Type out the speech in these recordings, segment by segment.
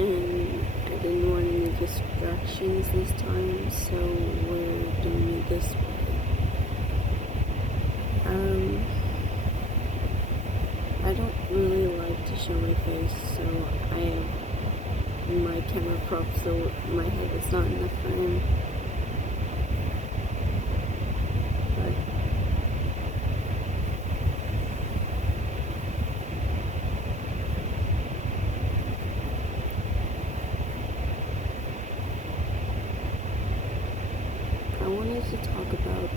and I didn't want any distractions this time, so we're doing it this way. I don't really like to show my face, so I have my camera prop so my head is not in the frame. But I wanted to talk about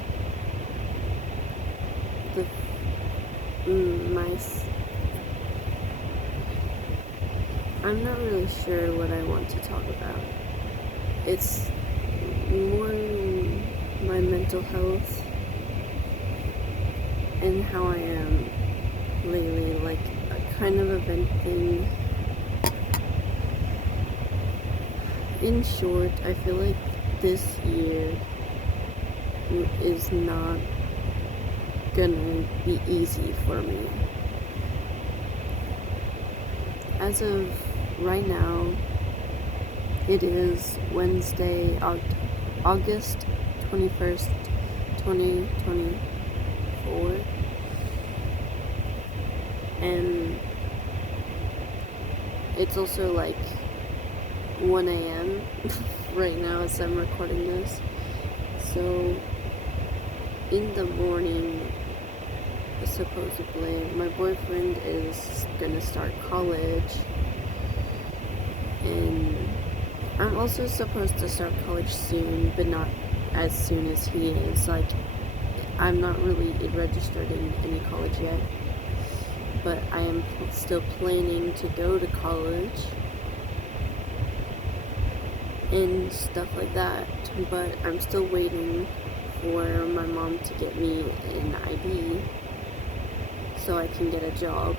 I'm not really sure what I want to talk about. It's more my mental health and how I am lately, like a kind of a vent thing. In short, I feel like this year is not gonna be easy for me. As of right now, it is Wednesday, August 21st, 2024, and it's also like 1 a.m. right now as I'm recording this. So in the morning, supposedly, my boyfriend is gonna start college, and I'm also supposed to start college soon, but not as soon as he is. Like, I'm not really registered in any college yet, but I am still planning to go to college and stuff like that, but I'm still waiting for my mom to get me an ID so I can get a job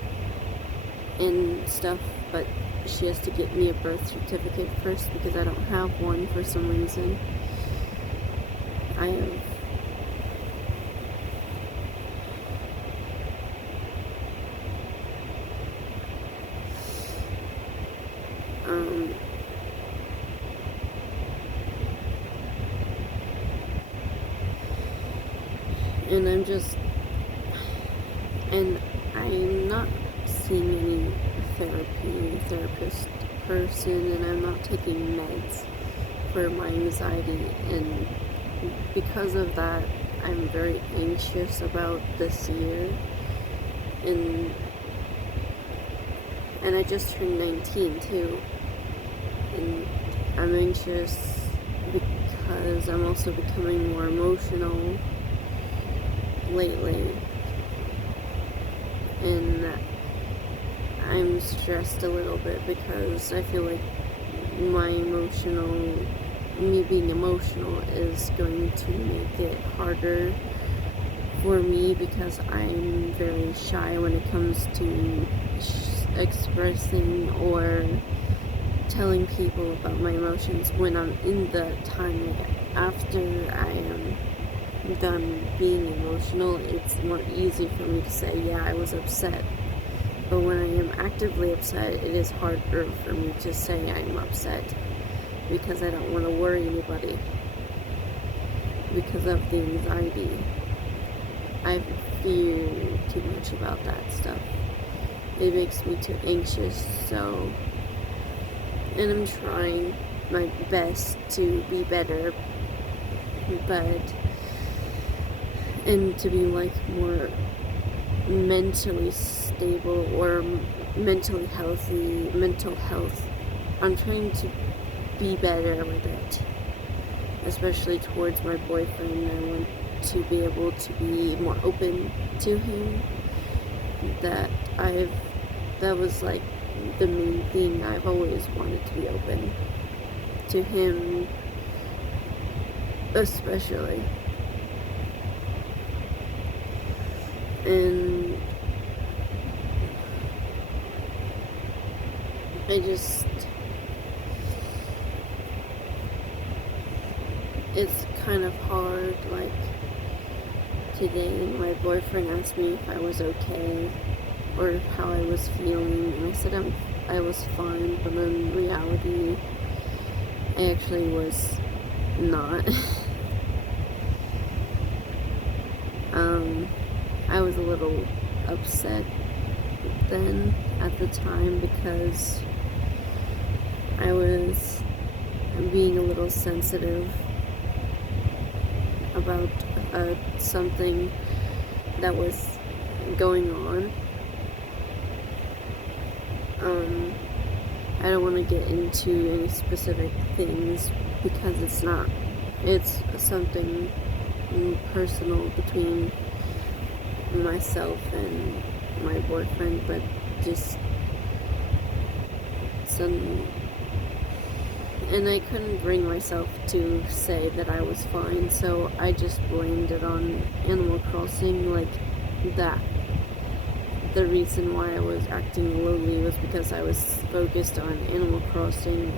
and stuff, but she has to get me a birth certificate first because I don't have one for some reason. I have and I'm not seeing any therapist person, and I'm not taking meds for my anxiety, and because of that, I'm very anxious about this year, and I just turned 19 too, and I'm anxious because I'm also becoming more emotional lately, and I'm stressed a little bit because I feel like me being emotional is going to make it harder for me because I'm very shy when it comes to expressing or telling people about my emotions when I'm in the time, like after I am done being emotional. It's more easy for me to say, yeah, I was upset. But when I am actively upset, it is harder for me to say I'm upset because I don't want to worry anybody because of the anxiety. I fear too much about that stuff. It makes me too anxious, so, and I'm trying my best to be better, and to be like more mentally stable or mentally healthy, mental health. I'm trying to be better with it, especially towards my boyfriend. I want to be able to be more open to him. That was like the main thing. I've always wanted to be open to him, especially. And it's kind of hard. Like today, my boyfriend asked me if I was okay, or how I was feeling, and I said I was fine, but in reality, I actually was not. I was a little upset then at the time because I was being a little sensitive about something that was going on. I don't want to get into any specific things because it's something personal between myself and my boyfriend, but just and I couldn't bring myself to say that I was fine, so I just blamed it on Animal Crossing, like that. The reason why I was acting lowly was because I was focused on Animal Crossing,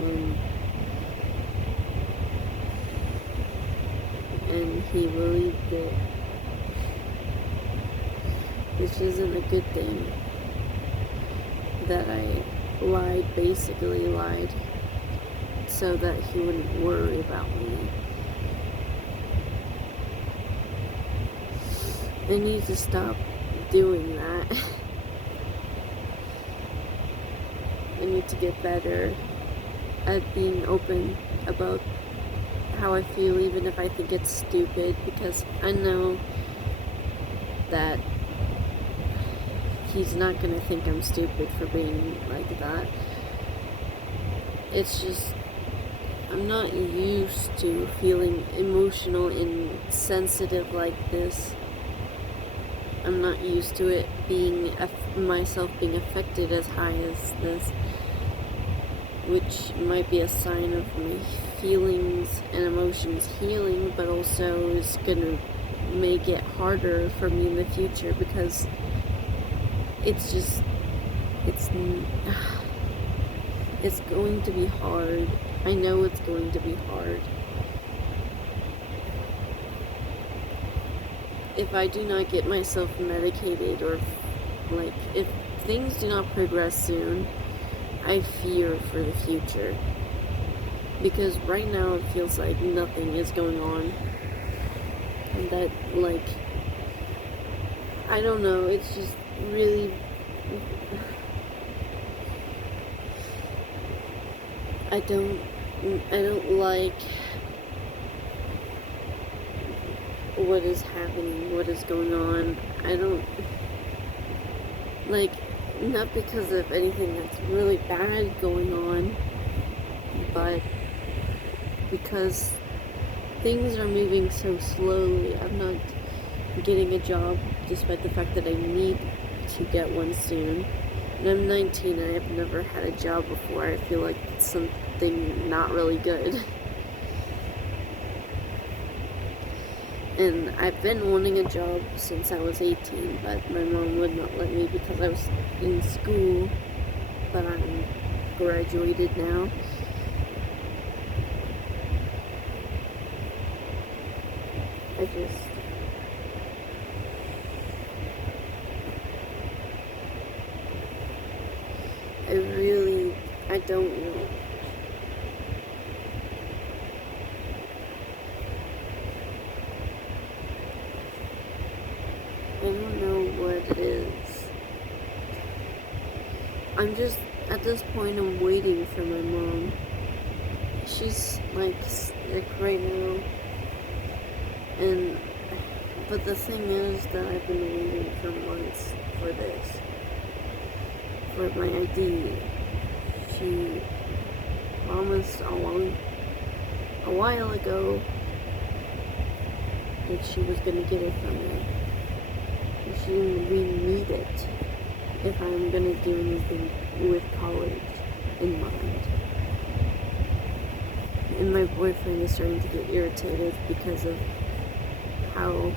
and he believed it, which isn't a good thing. That I basically lied, so that he wouldn't worry about me. I need to stop doing that. I need to get better at being open about how I feel, even if I think it's stupid, because I know that he's not gonna think I'm stupid for being like that. It's just, I'm not used to feeling emotional and sensitive like this. I'm not used to it myself being affected as high as this, which might be a sign of my feelings and emotions healing, but also is gonna make it harder for me in the future, because it's going to be hard. I know it's going to be hard. If I do not get myself medicated, or if things do not progress soon, I fear for the future. Because right now it feels like nothing is going on. And that, I don't know, it's just really... I don't like what is happening, what is going on. I don't not because of anything that's really bad going on, but because things are moving so slowly. I'm not getting a job despite the fact that I need to get one soon. And I'm 19 and I've never had a job before. I feel like it's something not really good. And I've been wanting a job since I was 18, but my mom would not let me because I was in school, but I'm graduated now. I don't know. I don't know what it is. I'm just, at this point, I'm waiting for my mom. She's, sick right now. But the thing is that I've been waiting for months for this. For my ID. She promised a while ago that she was gonna get it from me. We need it if I'm gonna do anything with college in mind. And my boyfriend is starting to get irritated because of how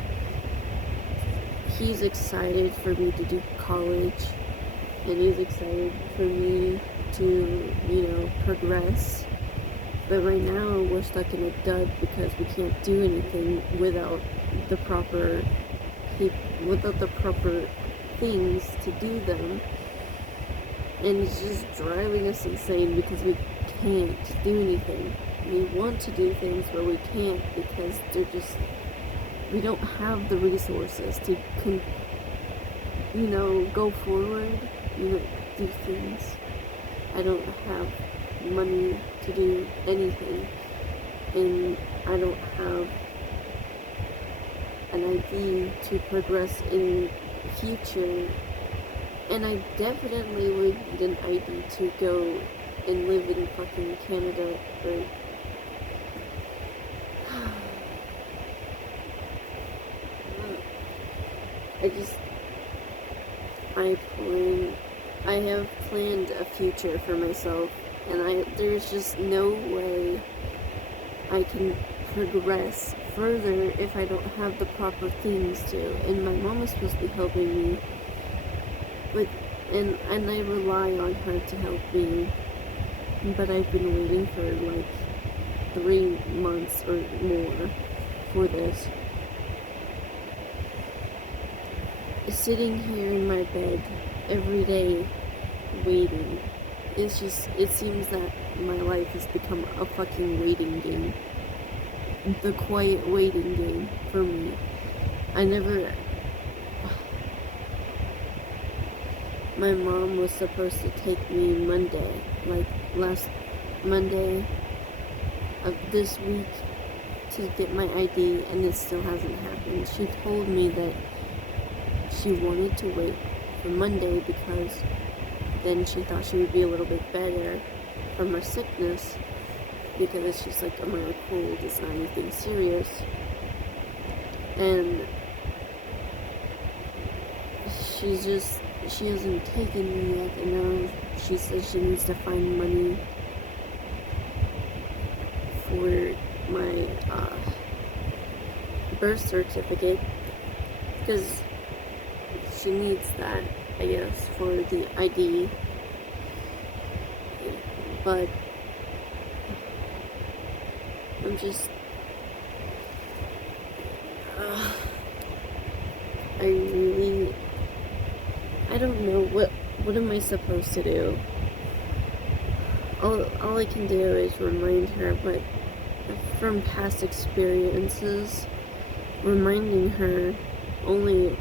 he's excited for me to do college, and he's excited for me to, progress. But right now, we're stuck in a dud because we can't do anything without the proper things to do them. And it's just driving us insane because we can't do anything. We want to do things, but we can't because we don't have the resources to, go forward, do things. I don't have money to do anything, and I don't have an idea to progress in the future. And I definitely would need an ID to go and live in fucking Canada, but I have planned a future for myself, and there's just no way I can progress further if I don't have the proper things to. And my mom is supposed to be helping me, and I rely on her to help me, but I've been waiting for like 3 months or more for this. Sitting here in my bed every day waiting. It seems that my life has become a fucking waiting game. The quiet waiting game for me. My mom was supposed to take me Monday, like last Monday of this week, to get my ID, and it still hasn't happened. She told me that she wanted to wait for Monday because then she thought she would be a little bit better from her sickness, because she's like, I'm really cold, it's not anything serious. And she hasn't taken me yet, and now she says she needs to find money for my birth certificate, because she needs that, I guess, for the ID. But I'm just I don't know what am I supposed to do. All I can do is remind her, but from past experiences, reminding her over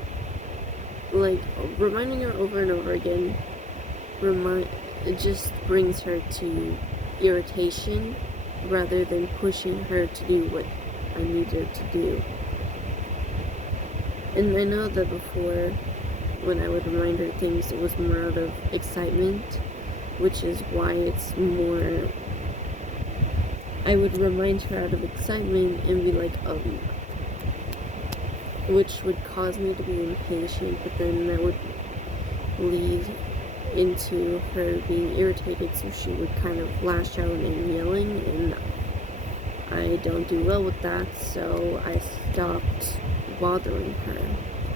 and over again, it just brings her to irritation rather than pushing her to do what I need her to do. And I know that before, when I would remind her things, it was more out of excitement, which is why it's more, I would remind her out of excitement and be like, which would cause me to be impatient, but then that would lead into her being irritated, so she would kind of lash out and yelling, and I don't do well with that, so I stopped bothering her.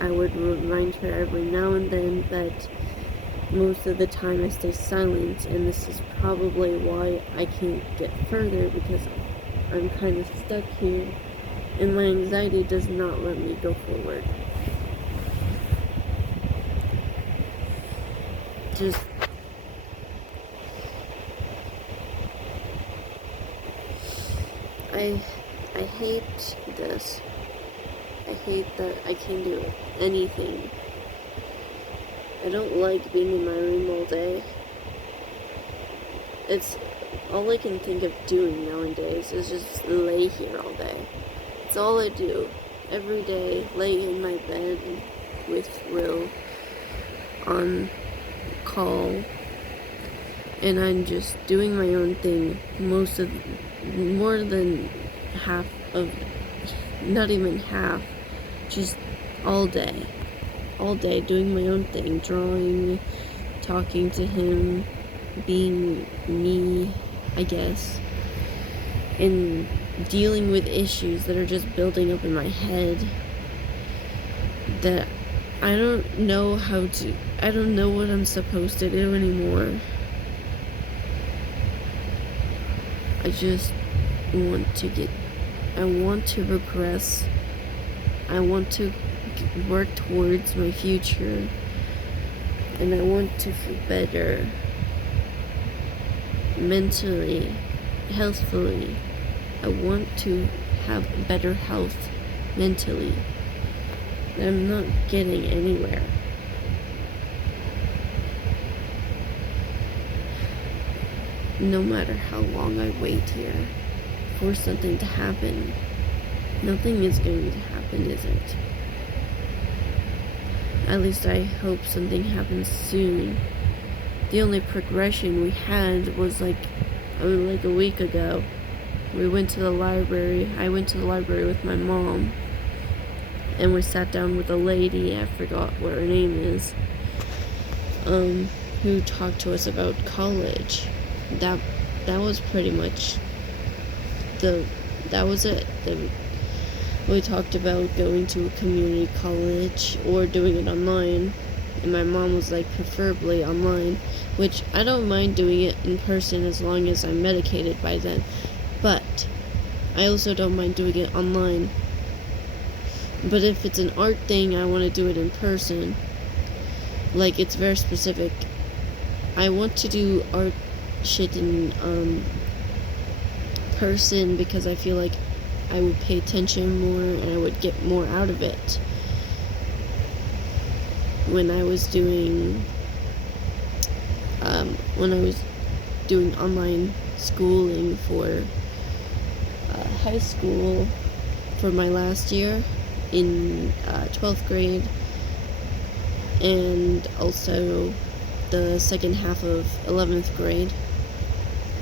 I would remind her every now and then, but most of the time I stay silent, and this is probably why I can't get further, because I'm kind of stuck here, and my anxiety does not let me go forward. I hate this. I hate that I can't do anything. I don't like being in my room all day. It's all I can think of doing nowadays is just lay here all day. It's all I do. Every day, lay in my bed with Will on call, and I'm just doing my own thing more than half of, not even half, just all day doing my own thing, drawing, talking to him, being me, I guess, and dealing with issues that are just building up in my head that I don't know what I'm supposed to do anymore. I just want to progress. I want to work towards my future, and I want to feel better mentally, healthfully. I want to have better health mentally. And I'm not getting anywhere. No matter how long I wait here for something to happen, nothing is going to happen, is it? At least I hope something happens soon. The only progression we had was like a week ago. We went to the library. I went to the library with my mom, and we sat down with a lady, I forgot what her name is, who talked to us about college. That was pretty much that was it. We talked about going to a community college or doing it online, and my mom was like, preferably online, which I don't mind doing it in person as long as I'm medicated by then, but I also don't mind doing it online. But if it's an art thing, I want to do it in person. Like, it's very specific. I want to do art shit in person because I feel like I would pay attention more and I would get more out of it. When I was doing online schooling for high school for my last year in 12th grade, and also the second half of 11th grade,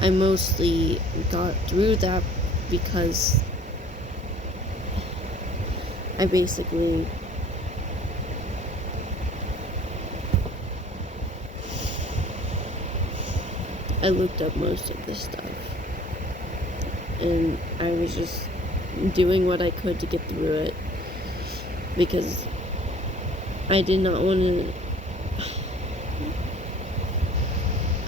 I mostly got through that because I basically looked up most of this stuff, and I was just doing what I could to get through it because I did not want to.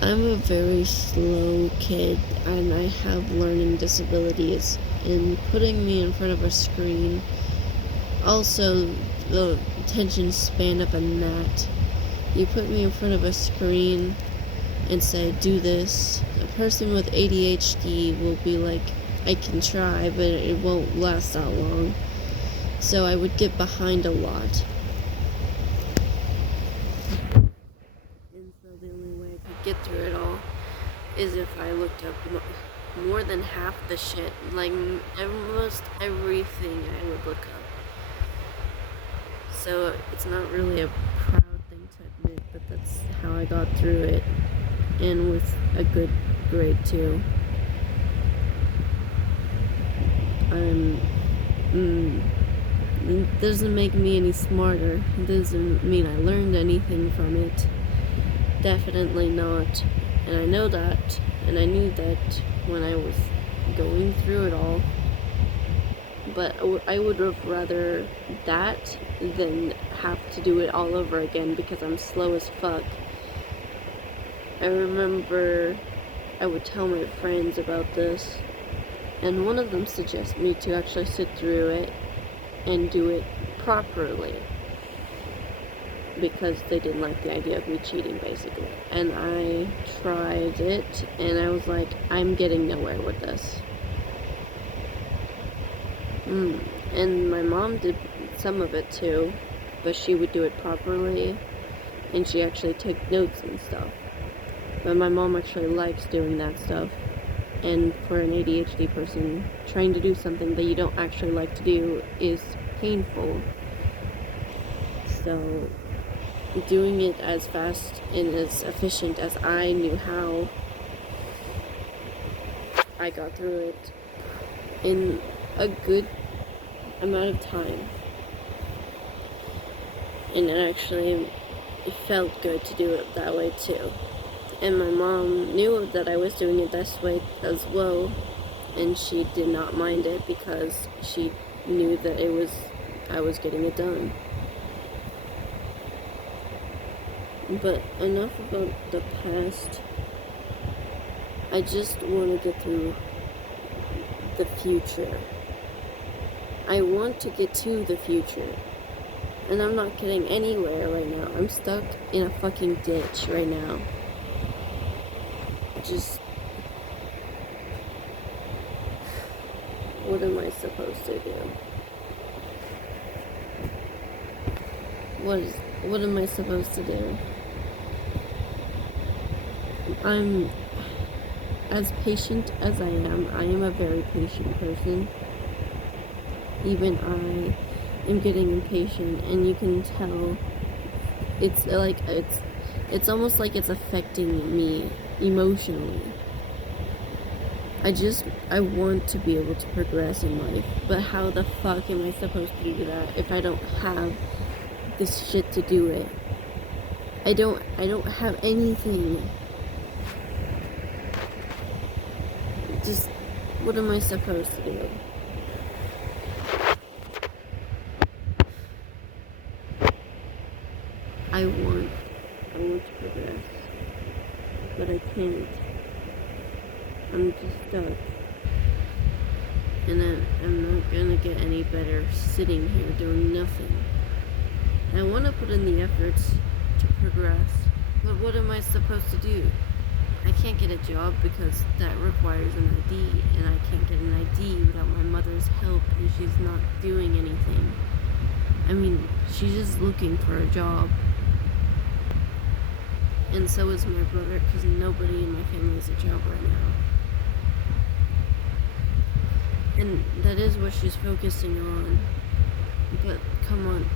I'm a very slow kid and I have learning disabilities, and putting me in front of a screen, also the attention span of a gnat. You put me in front of a screen and say, do this. A person with ADHD will be like, I can try, but it won't last that long. So I would get behind a lot. And so the only way I could get through it all is if I looked up more than half the shit. Like, almost everything I would look up. So it's not really a proud thing to admit, but that's how I got through it. And with a good grade too. It doesn't make me any smarter. It doesn't mean I learned anything from it. Definitely not. And I know that. And I knew that when I was going through it all. But I would have rather that than have to do it all over again because I'm slow as fuck. I remember I would tell my friends about this, and one of them suggested me to actually sit through it and do it properly because they didn't like the idea of me cheating, basically. And I tried it, and I was like, I'm getting nowhere with this. And my mom did some of it too, but she would do it properly, and she actually took notes and stuff. But my mom actually likes doing that stuff. And for an ADHD person, trying to do something that you don't actually like to do is painful. So, doing it as fast and as efficient as I knew how, I got through it in a good amount of time. And it felt good to do it that way too. And my mom knew that I was doing it this way as well, and she did not mind it because she knew that I was getting it done. But enough about the past. I just want to get through the future. I want to get to the future. And I'm not getting anywhere right now. I'm stuck in a fucking ditch right now. Just... what am I supposed to do? What am I supposed to do? I'm as patient as I am a very patient person. Even I am getting impatient, and you can tell it's like it's almost like it's affecting me emotionally. I want to be able to progress in life, but how the fuck am I supposed to do that if I don't have this shit to do it? I don't have anything. Just, what am I supposed to do? I want to progress, but I can't. I'm just stuck. And I'm not gonna get any better sitting here doing nothing. I want to put in the efforts to progress, but what am I supposed to do? I can't get a job because that requires an ID, and I can't get an ID without my mother's help, and she's not doing anything. I mean, she's just looking for a job. And so is my brother, because nobody in my family has a job right now. And that is what she's focusing on. But come on,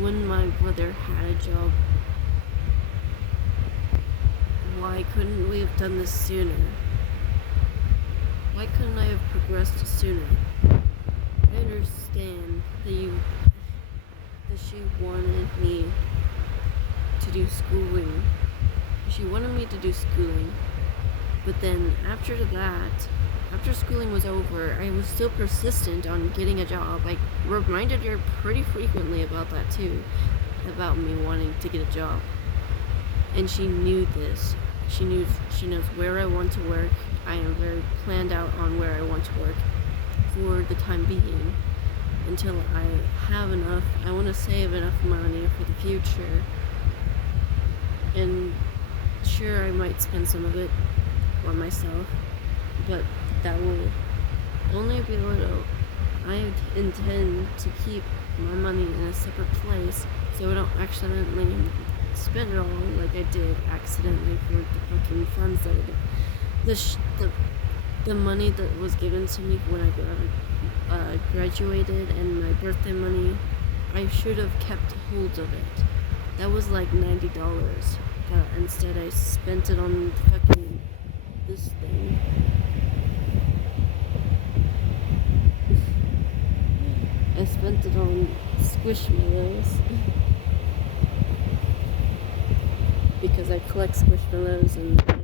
when my brother had a job, why couldn't we have done this sooner? Why couldn't I have progressed sooner? I understand that she wanted me to do schooling. She wanted me to do schooling. But then after schooling was over, I was still persistent on getting a job. I reminded her pretty frequently about that too, about me wanting to get a job. And she knew this. She knows where I want to work. I am very planned out on where I want to work for the time being, until I have enough. I want to save enough money for the future. And sure, I might spend some of it on myself, but that will only be little. I intend to keep my money in a separate place so I don't accidentally spend it all like I did accidentally for the fucking funds that the money that was given to me when I graduated, and my birthday money. I should have kept hold of it. That was like $90, but instead I spent it on fucking this thing. I spent it on Squishmallows. Because I collect Squishmallows and they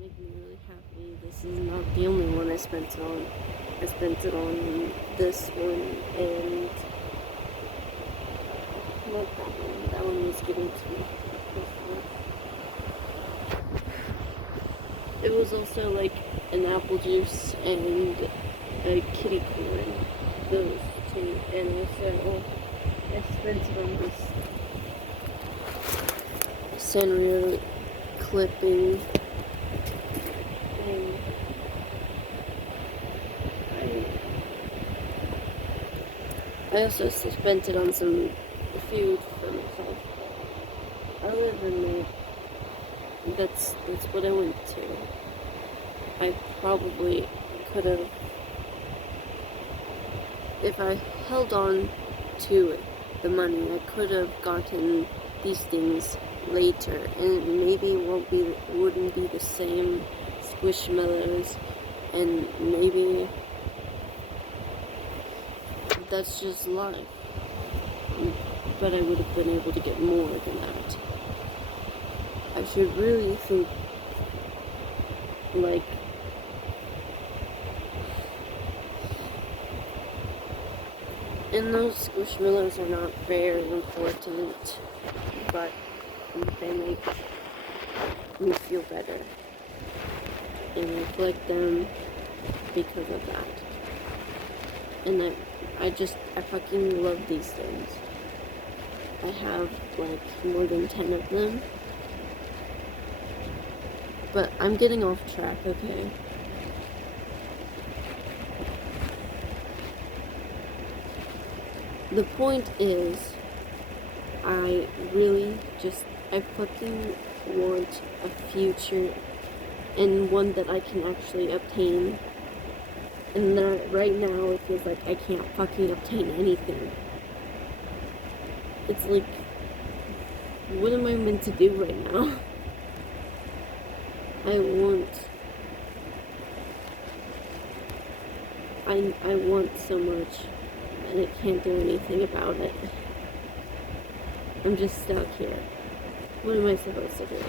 make me really happy. This is not the only one I spent it on. I spent it on this one and not that one. That one was given to me. It was also like an apple juice and a kitty corn. Those two. And also I spent it on this Sanrio clipping, and I also spent it on some food for myself. Other than that, that's what I went to. I probably could have, if I held on to the money, I could have gotten these things later, and maybe it wouldn't be the same Squishmallows, and maybe that's just life. But I would have been able to get more than that. I should really think, like, and those Squishmallows are not very important, but they make me feel better, and I collect them because of that. And I fucking love these things. I have like more than 10 of them. But I'm getting off track, okay? The point is, I fucking want a future and one that I can actually obtain. And that right now it feels like I can't fucking obtain anything. It's like, what am I meant to do right now? I want so much, and I can't do anything about it. I'm just stuck here. What am I supposed to do?